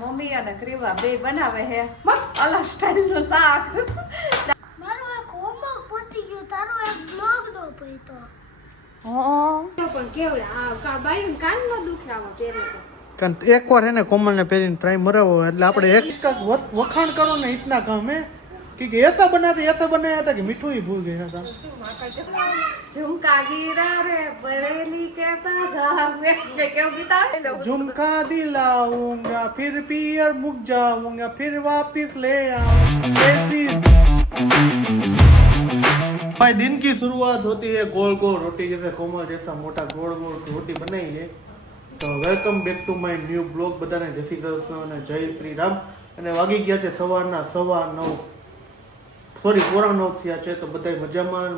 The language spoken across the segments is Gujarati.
મમ્મી અને ક્રીવા બે બનાવે હે અલગ સ્ટાઇલ નું શાક. મારો એક હોમવર્ક પતી ગયું, તારો એક બ્લોગ નો પઈતો. પણ કેવડા આ બાઈ કાનમાં દુખે આવા પહેરે તો. કારણ એકવાર એને કોમલને પહેરીને ટ્રાય મરાવો એટલે આપણે એક વખાણ કરો ને ઇતના કામ હે कि ऐसा बनाया था कि मिठू ही भूल गया था. झुमका गिरा रे बरेली के पास मैं क्यों गीता झुमका दिलाऊंगा फिर पियर बुक जाऊंगा फिर वापस ले आऊंगा. भाई दिन की शुरुआत होती है गोल गोल रोटी जैसे कोमल जैसा मोटा गोल गोल रोटी बनाई है. तो welcome back to my new blog. બધાને જય શ્રી કૃષ્ણ અને જય શ્રી રામ. અને વાગી ગયા છે સવારના 9:15 સોરી 9:15 થયા છે. તો બધા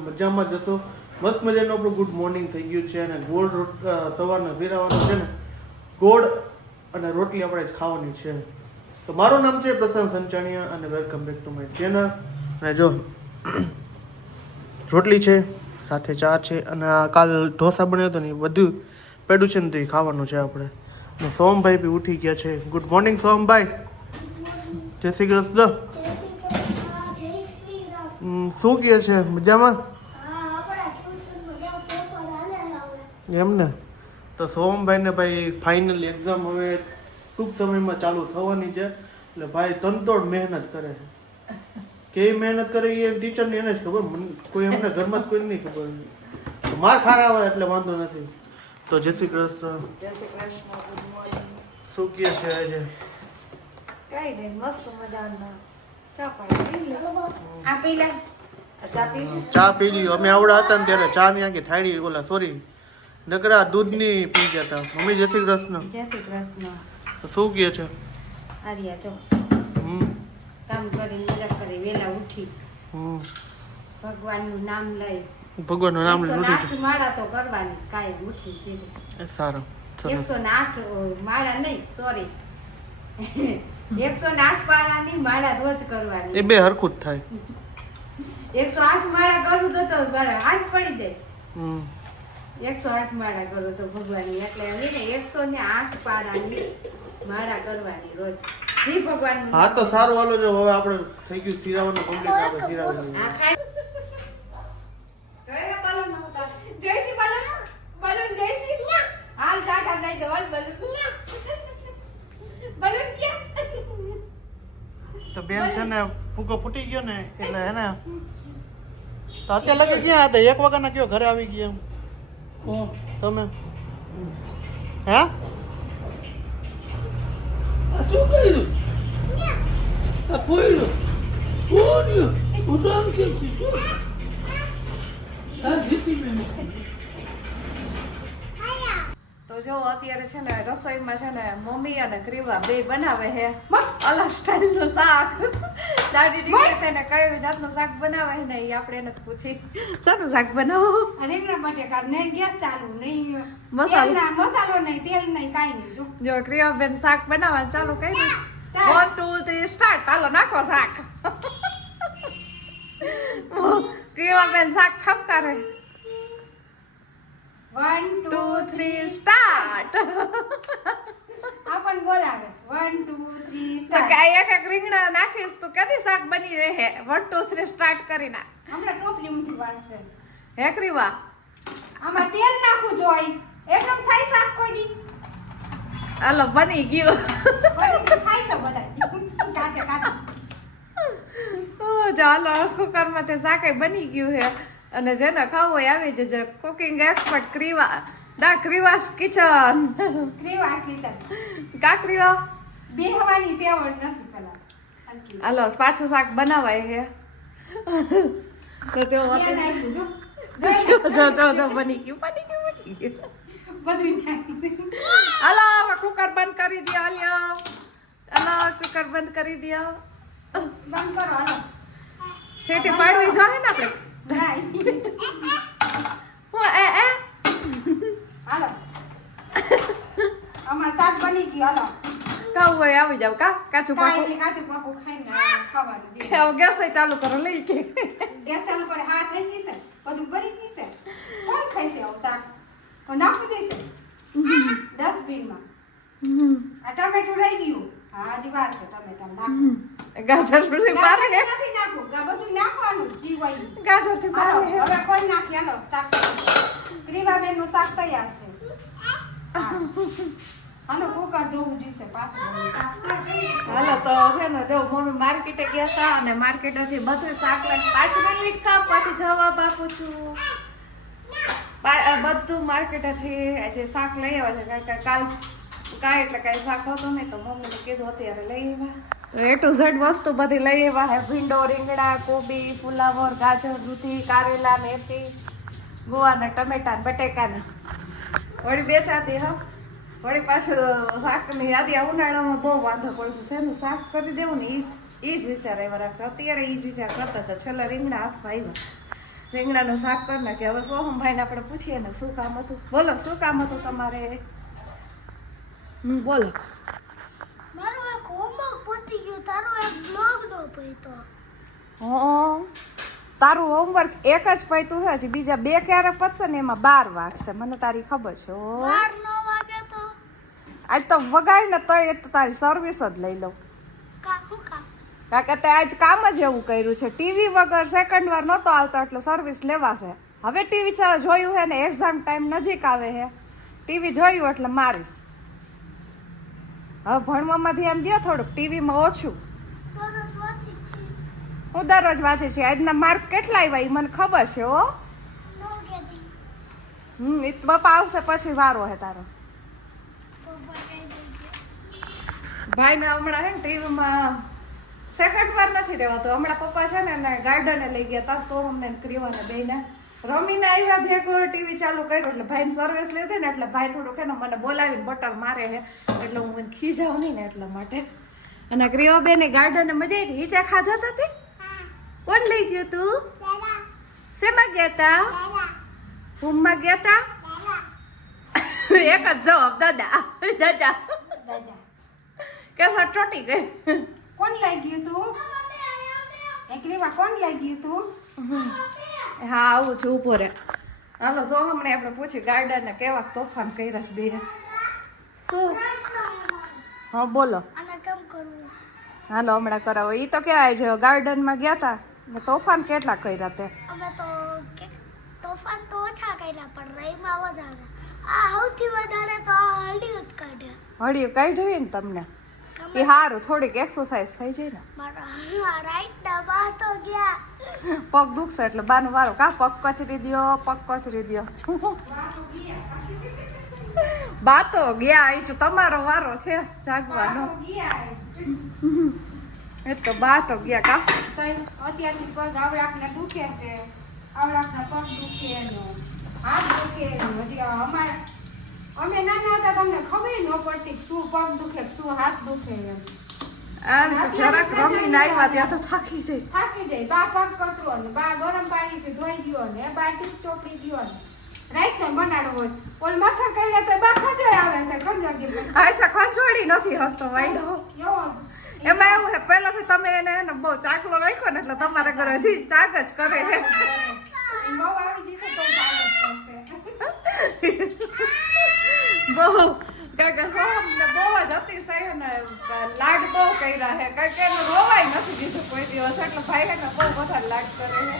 મજામાં જશો. મસ્ત મજાનું આપણું ગુડ મોર્નિંગ થઈ ગયું છે. અને ગોળ સવારના ફેરવવાનું છે ને ગોળ અને રોટલી આપણે ખાવાની છે. તો મારું નામ છે પ્રશાંત સંચાણિયા અને welcome back to my channel. અને જો રોટલી છે સાથે ચા છે અને આ કાલ ઢોસા બન્યો હતો ને એ બધું પેડું છે ને તો એ ખાવાનું છે આપણે. અને સોમભાઈ બી ઉઠી ગયા છે. Good morning Sombhai. જય શ્રી કૃષ્ણ. શું કહે છે મજામાં એમ ને? તો સોમભાઈને ભાઈ ફાઇનલ એક્ઝામ હવે ટૂંક સમયમાં ચાલુ થવાની છે. એટલે ભાઈ તનતોડ મહેનત કરે. કેવી મહેનત કરે એ ટીચરને એને જ ખબર, કોઈ એમને ઘરમાં જ કોઈ નહીં ખબર. માર ખારા આવે એટલે વાંધો નથી. તો જય શ્રી કૃષ્ણ. જય શ્રી કૃષ્ણ. Good morning. શું કહે છે આજે? કઈ નહીં, મસ્ત મજાના ચા પાણી પી લે. આ પી લે. ચા પી લે. ચા પી લ્યો. અમે આવડા હતા ને ત્યારે ચા ની આખી થાળી ઓલા સોરી નકરા દૂધની પી ગયા હતા. મમ્મી જય શ્રી કૃષ્ણ. જય શ્રી કૃષ્ણ. તો શું કહે છે? આર્યા જો કામ કરી મજા કરી વેલા ઉઠી ભગવાનનું નામ લઈ ભગવાનનું નામ લઈ ઉઠી 108 માળા તો કરવાની જ કાયમ ઉઠી સીધી. સારું. 108 માળા નહીં સોરી 108 પારાની માળા રોજ કરવાની. એ બે હરખું જ થાય. 108 માળા કરું તો હાથ પડી જાય. 108 માળા કરો તો ભગવાનની એટલે ને 108 પારાની માળા કરવાની રોજ. જી ભગવાન. હા તો સારું હાલો. જો હવે આપણે થઈ ગયું સિરાવાનું કમ્પ્લીટ. આપણે સિરાવાનું જય બલૂન હોતા જય શ્રી બલૂન જય શ્રી હાલ કાકા નહીં જવાલ બલૂન ક્યાં તો બેન છે ને ફૂગો ફૂટી ગયો ને એટલે હે ને તો અત્યારે લગે ગયા હતા 1 વાગ્યાના કયો ઘરે આવી ગયા તમે હે શું કર્યું? આ ફોડ્યું ફોડ્યું ઉડામ કે શું? આ જીસી મે તો જો અત્યારે છે ને રસોઈમાં છે ને મમ્મી અને ક્રીવા બે બનાવે છે અલગ સ્ટાઇલ નું શાક. દાદી દીકરી ને કયું જાતનું શાક બનાવે છે ને એ આપણે એને પૂછી શાનું શાક બનાવો. રીંગણા બટેકા નહીં ગેસ ચાલુ નહીં મસાલો નહીં તેલ નહીં કાઈ નહીં. જો ક્રીવા બેન શાક બનાવવાનું ચાલુ કરી 1 2 3 સ્ટાર્ટ. હાલો નાખો શાક. ક્રીવા બેન શાક છપકારે 1 2 3 સ્ટાર્ટ. આપણ બોલાવે 1 2 3 તો સ્ટાર્ટ. કે એક એક રીંગણા નાખીશ તો કદી શાક બની રહે. 1 2 3 સ્ટાર્ટ કરી નાખ. હમણાં ટોપલી ઊંધી વાળશે. હે ક્રીવા આમાં તેલ નાખવું જોઈએ. એકદમ થાય શાક કોઈ દી હાલો બની ગયું. ખાઈ તો બધાય કાચે કાચે. ચાલો કુકરમાં તે શાકે બની ગયું છે. અને જેને ખાવું હોય આવી જજો. Cooking expert Kriva's kitchen. Kriva kitchen કા ક્રીવા બેહવાની તેવડ નથી પેલા. હાલો પાછું શાક બનાવાય છે. તો જો બે નાખ્યું જો. જો બની ગયું. બધું નાખ્યું. હાલો હવે કુકર બંધ કરી દો. હાલો કુકર બંધ કરી દો. બંધ કરો હાલો. સીટી પાડવી જોઈએ ને આપણે. નહીં. હું એ હાલો અમાર શાક બની ગયું. હાલો ખાવું હોય આવી જાવ. કાચું પાકું કાચું પાકું ખાઈને ખાવાનું. હવે ગેસ ચાલુ કરો લઈ કે ગેસ ચાલુ કરે હાથ થઈ જશે બધું બળી જશે. કોણ ખાઈશે આવું શાક? કોણ નાખી દેશે ડસ્ટબિનમાં? આ ટમેટું લઈ ગયું. હા, હજી વાર છે ટમેટા નાખો. ગાજર થી પારે હે નથી નાખવું. બધું નાખવાનું જીવાયું. ગાજર થી હાલો, પારે હે હવે કોઈ નાખી હાલો શાક. ક્રીવાબેનનું શાક તૈયાર છે. હા. હાલો કુકર ધોવું જોઈશે પાછું. શાક છે કઈ? હાલો તો છે ને જો મમ્મી માર્કેટે ગયા હતા અને માર્કેટેથી બધું શાક લઈને પાછી મિનિટ કામ પછી જવાબ આપું છું. બધું માર્કેટેથી આજે શાક લઈ આવ્યા છે કારણ કે કાંઈ એટલે કાંઈ શાક હતું નહીં તો મમ્મીને કીધું અત્યારે લઈ આવ્યા એ ટુ ઝેડ વસ્તુ બધી લઈ આવ્યા હે ભીંડો રીંગણા કોબી ફુલાવર ગાજર દૂધી કારેલા મેથી ગુવાર ને ટમેટા ને બટેકા ને વળી બેચાતી હા વળી પાછું શાકની યાદી આ ઉનાળામાં બહુ વાંધો પડશે શેનું શાક કરી દેવું ને એ જ વિચાર આવ્યા રાખશે અત્યારે એ જ વિચાર કરતા હતા છેલ્લા રીંગણા હાથમાં આવ્યા રીંગણાનું શાક કરી નાખીએ હવે સોહમભાઈને આપણે પૂછીએ ને શું કામ હતું બોલો શું કામ હતું તમારે બોલો મારો એક હોમવર્ક પતી ગયું તારો એક બ્લોગ નો પૈતો તારું હોમવર્ક એક જ પૈતું છે હજી બીજા બે ક્યારે પતશે ને એમાં 12 વાગશે મને તારી ખબર છે 12 વાગે તો આજ તો વગાડીને તોય તો તારી સર્વિસ જ લઈ લઉં કાકુ કારણ કે તે આજ કામ જ એવું કર્યું છે ટીવી વગર સેકન્ડ વાર નહોતો આવતો એટલે સર્વિસ લેવાશે હવે ટીવી જોયું છે ને એક્ઝામ ટાઈમ નજીક આવે છે ટીવી જોયું એટલે મારીશ હવે ભણવામાં ધ્યાન દો થોડુંક ટીવીમાં ઓછું દરરોજ વાંચી છે હું દરરોજ વાંચી છીએ આજના માર્ક કેટલા આવ્યા એ મને ખબર છે હો નો કેતી એ તો બાપા આવશે પછી વારો હે તારો પપ્પા કહી દેજે ભાઈ ને હમણાં હે ને ટીવીમાં સેકન્ડ વાર નથી રહેવાતો હમણાં પપ્પા છે ને ગાર્ડને લઈ ગયા તા સોહમ ને ક્રિવાને બેને રમીને આવ્યા ભેગો ટીવી ચાલુ કર્યું એટલે ભાઈને સર્વિસ લીધી ને એટલે ભાઈ થોડુંક એને મને બોલાવીને બટર મારે છે એટલે હું મને ખીજાવું નહીં ને એટલા માટે અને ક્રિવા બેને ગાર્ડને મજા આવી હિચા ખાધો તો તે કોણ લઈ ગયું તું શેમાં ગયા તા રૂમમાં ગયા તા એક જ જવાબ દાદા દાદા કેસર ચોટી ગઈ કોણ લઈ ગયું તું? એક રીવા કોણ લઈ ગયું તું? હા આવું છું ઉભો રે હાલો સોહમને આપણે પૂછી ગાર્ડન કેવા તોફાન કર્યા છે બે શું હા બોલો આને કેમ કરવું હાલો હમણાં કરાવો એ તો કહેવાય છે ગાર્ડનમાં ગયા હતા ને તોફાન કેટલા કર્યા તે અમે તો તોફાન તો ઓછા કર્યા પણ રહીમાં વધારે આ સૌથી વધારે તો આ હળિયું જ કાઢ્યા હળિયું કાઢ્યું ને તમને એ સારું થોડીક એક્સરસાઇઝ થઈ જાય ને મારા રાઈટ ડબા તો ગયા પગ દુખશે એટલે બાનો વારો કા પગ કચરી દ્યો પગ કચરી દ્યો બા તો ગયા એ તો તમારો વારો છે જાગવાનો એ તો બા તો ગયા કા અત્યારથી પગ આવડાકને દુખે છે આવડાકના પગ દુખે ને હાથ દુખે ને હજી અમે નાના હતા તમને ખબર ન પડતી શું પગ દુખે શું હાથ દુખે એમ આમ તો જરાક રમીને આવ્યા ત્યાં તો થાકી જાય થાકી જાય બા પગ કચરો ને બા ગરમ પાણીથી ધોઈ ગયો ને બા ટીપ ચોપડી ગયો ને રાઈટ ને બનાડો હોય ઓલ મચ્છર કરડે તો બા ખંજર આવે છે ખંજર જેવું આયશા ખંજોડી નથી હકતો વાઈડો એમાં એવું છે પહેલાથી તમે એને બહુ ચાકલો રાખ્યો ને એટલે તમારે ઘરે હજી ચાક જ કરે છે બહુ આવી જશે તો ચાલે જ કરશે બહુ કાકા સોહમને બહુ જ અતિશય ને લાડ બહુ કર્યા છે કારણ કે એને રોવાય નથી દીધું કોઈ દિવસ એટલે ભાઈ એને બહુ બધા લાડ કરે છે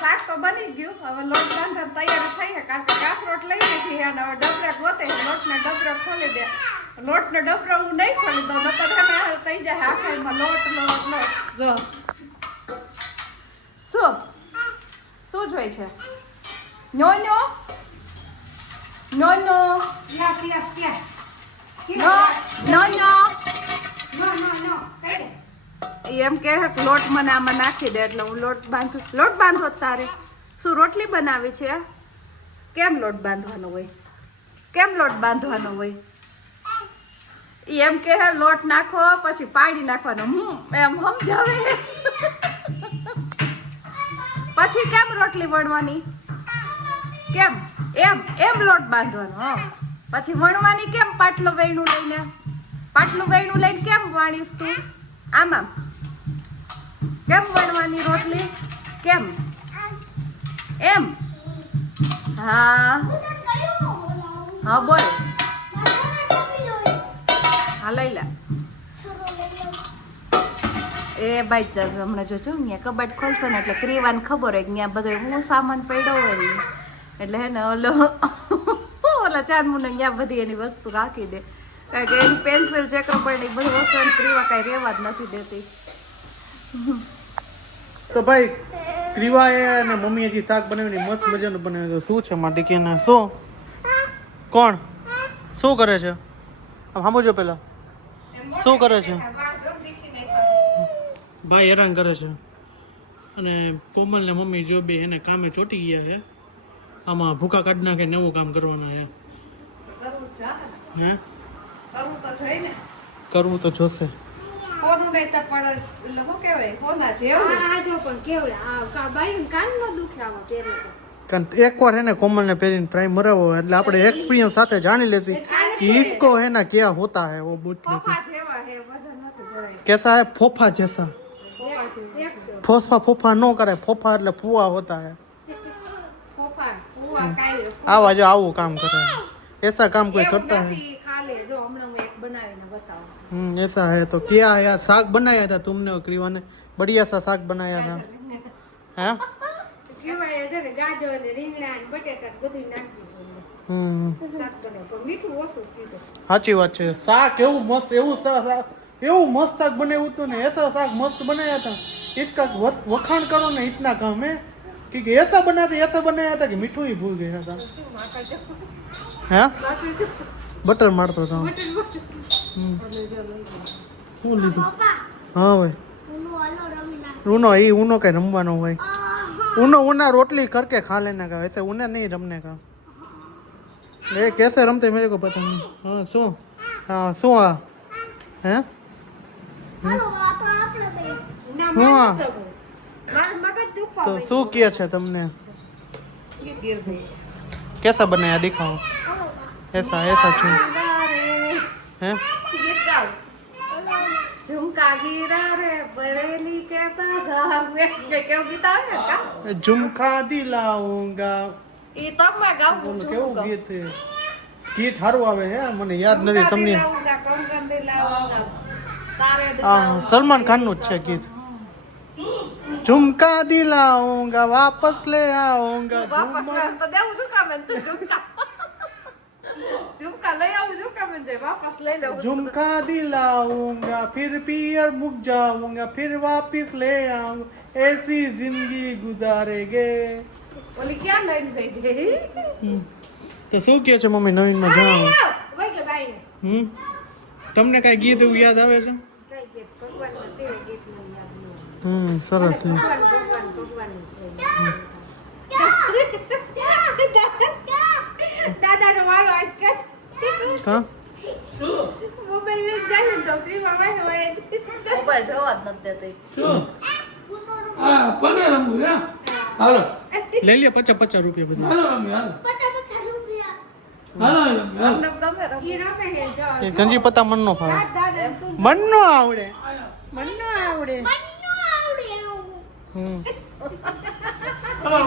શાક તો બની ગયું હવે લોટ બાંધવાની તૈયારી થઈ છે કારણ કે કાથરોટ લઈ લીધી અને હવે ડબરક વતે લોટને ડબરક ખોલી દે લોટને ડબરો હું નહીં ખોલી દઉં નકર એને થઈ જાય આખામાં લોટ જો શું જોઈ છે નો નો નો નો યસ યસ યસ નો નો નો નો નો નો કઈ દે એમ કે લોટ મને આમાં નાખી દે એટલે હું લોટ બાંધો તારે શું રોટલી બનાવી છે કેમ લોટ બાંધવાનો હોય કેમ લોટ બાંધવાનો હોય એમ કે લોટ નાખો પછી પાણી નાખવાનો એમ સમજાવે પછી કેમ રોટલી વણવાની કેમ એમ એમ લોટ બાંધવાનો પછી વણવાની કેમ પાટલું વેણું લઈને કેમ વાણીશ તું આમ કેમ વણવાની રોટલી કેમ એમ હા બોલ લઈ લે. એ બાઈ ચાલ હમણાં જોજો અહીંયા કબાટ ખોલશે ને એટલે ક્રીવાને ખબર હોય કે ત્યાં બધો હું સામાન પડ્યો હોય ને એટલે હે ને ઓલા ચાંદમુને ત્યાં બધી એની વસ્તુ રાખી દે કારણ કે એની પેન્સિલ ચક્ર પડી બધી વસ્તુ ક્રીવા કાંઈ રહેવા જ નથી દેતી. તો ભાઈ ક્રીવાએ અને મમ્મીએ જે શાક બનાવીને મસ્ત મજાનું બનાવ્યું. શું છે માટી કે ના શું કોણ શું કરે છે આમ સાંભળજો પેલા શું કરે છે ભાઈ હેરાન કરે છે અને કોમલ ને મમ્મી જો બે એને કામે ચોટી ગયા છે આમાં ભૂકા કાઢી નાખે નવું કામ કરવાના છે હે કરવું તો જોશે કોનું નહીં તો પણ એટલે શું કહેવાય કોના જેવું આ જો પણ કેવડા આ બાઈ કાન ન દુખે આમાં પહેરે તો. કારણ એકવાર है ना कोमल ने पहले ट्राई मराવો એટલે આપણે એક્સપિરિયન્સ સાથે જાણી લેતી कि इसको है ना क्या होता है वो बूट પપ્પા જેવા હે વજન નથી જરાય. कैसा है फोफा जैसा फोफा फोफा नो करे फोफा એટલે ફુવા होता है પપ્પા ફુવા કાઈ आवा जो આવું કામ કરે ऐसा काम कोई करता है ખાલે જો હમણાં હું એક બનાવીને બતાવું. ऐसा है तो क्या है यार साग बनाया था तुमने और क्रीवा ने बढ़िया सा साग बनाया था हैं કેવાય છે ને ગાજર ને રીંગણા ને બટેટા ને બધું નાખી દીધું. શાક બનાવ્યું પણ મીઠું ઓછું થયું. સાચી વાત છે શાક એવું મસ્ત એવું શાક બનાવ્યું હતું ને ऐसा શાક મસ્ત बनाया था इसका वखाण करो ना इतना काम है क्योंकि ऐसा बनाया था कि मीठू ही भूल गया था हैं बटर मारतो था શું લીધું હા ભાઈ ऊनो ये ऊनो कहीं रमवानो भाई ऊना रोटली करके खा लेने का वैसे ऊना नहीं रमने का ये कैसे रमते मेरे को पता नहीं हाँ शू शू हैं हाँ तो शू किया છે તમને कैसा बनाया दिखाओ ऐसा छू हैं झुमका गिरा रे बरेली के बाजार में કેવું ગીત આવે ને કા झुमका दिलाऊंगा ઈ તો મેં ગાવું બોલો છું કેવું ગીત સારું આવે હે મને યાદ નથી તમને કંગન દિલાઉંગા તારે સલમાન ખાન નું જ છે ગીત झुमका दिलाऊंगा वापस ले आऊंगा વાપસ તો દેવું શું કામ તું ઝુમકા લઈ આવું શું કામ જાય વાપસ લઈ લઉં झुमका दिलाऊंगा फिर पियर मुक जाऊंगा फिर वापस ले आऊंगा ऐसी जिंदगी गुजारेंगे ઓલી ક્યાં લઈને ગઈ છે તો શું કહે છે મમ્મી નવીન માં જણાવો હોય કે બાઈ તમને કઈ ગીત એવું યાદ આવે છે કઈ ગીત ભગવાનના સિવાય ગીત નહીં યાદ ન સરસ છે દાદાનો વાળો આજ કે હા મોબાઈલ લઈ જાય ને ડોકરીમાં વાળો હોય મોબાઈલ જવા જ નથી દેતી શું હા પને રમવું હે હાલો લઈ લે 50 રૂપિયા બધા હાલો રમી હાલો 50 રૂપિયા હાલો રમી હાલો તમને ગમે રમવું? ઈ રમે છે જો એ ગંજી પત્તા મન નો ફાવે દાદા તું મન નો આવડે મન નો આવડે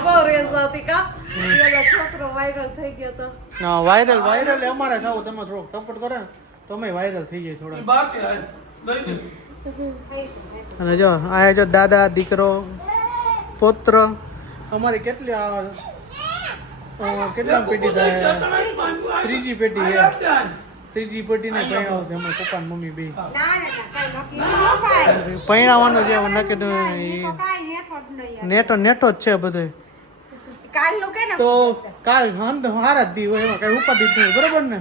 બહુ રેસ હતી કા પેલા છોકરો વાયરલ થઈ ગયો તો ના વાયરલ અમારે થાવ તમે થોડોક સપોર્ટ કરે ને તો અમે વાયરલ થઈ જાય થોડા બાકી હાલ દઈ દે અને જો આ જો દાદા દીકરો પુત્ર અમારી કેટલી કેટલા પેટી થાય ત્રીજી પેટી છે ત્રીજી પેટી ને પૈણાવ છે અમારા પપ્પા ને મમ્મી બે ના કઈ નક્કી ન થાય પૈણાવાનો જે નક્કી કાઈ નેઠો જ નહીં નેટો જ છે બધે કાલ નું કે ને તો કાલ હારા જ દી હોય એમાં કઈ ઉપાધિ જ નહીં બરોબર ને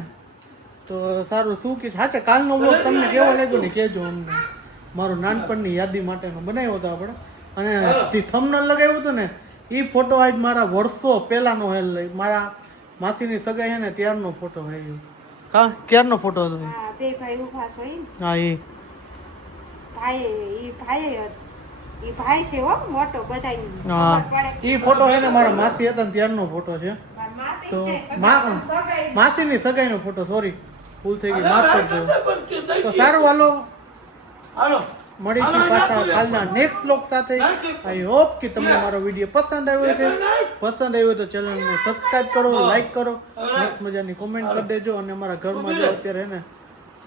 તો સારું શું કે સાચે કાલનો બ્લોગ તમને કેવો લાગ્યો ને કહેજો અમને મારું નાનપણની યાદી માટેનો બનાવ્યો હતો આપણે અને થંબનેલ લગાવ્યું હતું ને એ ફોટો આજ મારા વર્ષો પહેલાનો હે મારા માસીની સગાઈ છે ને ત્યારનો ફોટો હે કા ક્યારનો ફોટો હતો હા બે ભાઈ ઉભા છે હા એ ભાઈ છે હો મોટો બધાય હા એ ફોટો છે ને મારા માસી હતા ને ત્યારનો ફોટો છે તો માસીની સગાઈનો ફોટો સોરી ભૂલ થઈ ગઈ માફ કરજો તો સારું હાલો મળીશું પાછા કાલના નેક્સ્ટ બ્લોગ સાથે આઈ હોપ કે તમને મારો વિડીયો પસંદ આવ્યો છે પસંદ આવ્યો તો ચેનલને સબસ્ક્રાઇબ કરો લાઈક કરો મસ્ત મજાની કોમેન્ટ કરી દેજો અને અમારા ઘરમાં જો અત્યારે ને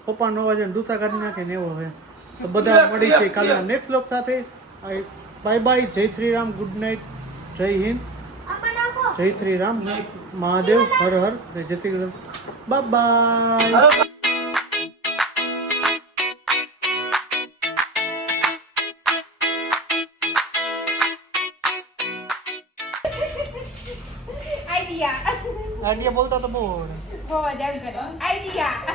પપ્પા નો અવાજ ડૂસા કાઢી નાખે ને એવો હોય. તો બધા મળી છે કાલના નેક્સ્ટ વ્લોગ સાથે. બાય બાય, જય શ્રી રામ, ગુડ નાઇટ, જય હિન્દ, આમાં નાખો. જય શ્રી રામ, મહાદેવ, હર હર, જય Shri Krishna, bye bye. Idea idea બોલતા તો બહુ આવડે. બહુ જ આવી કરે આઈડિયા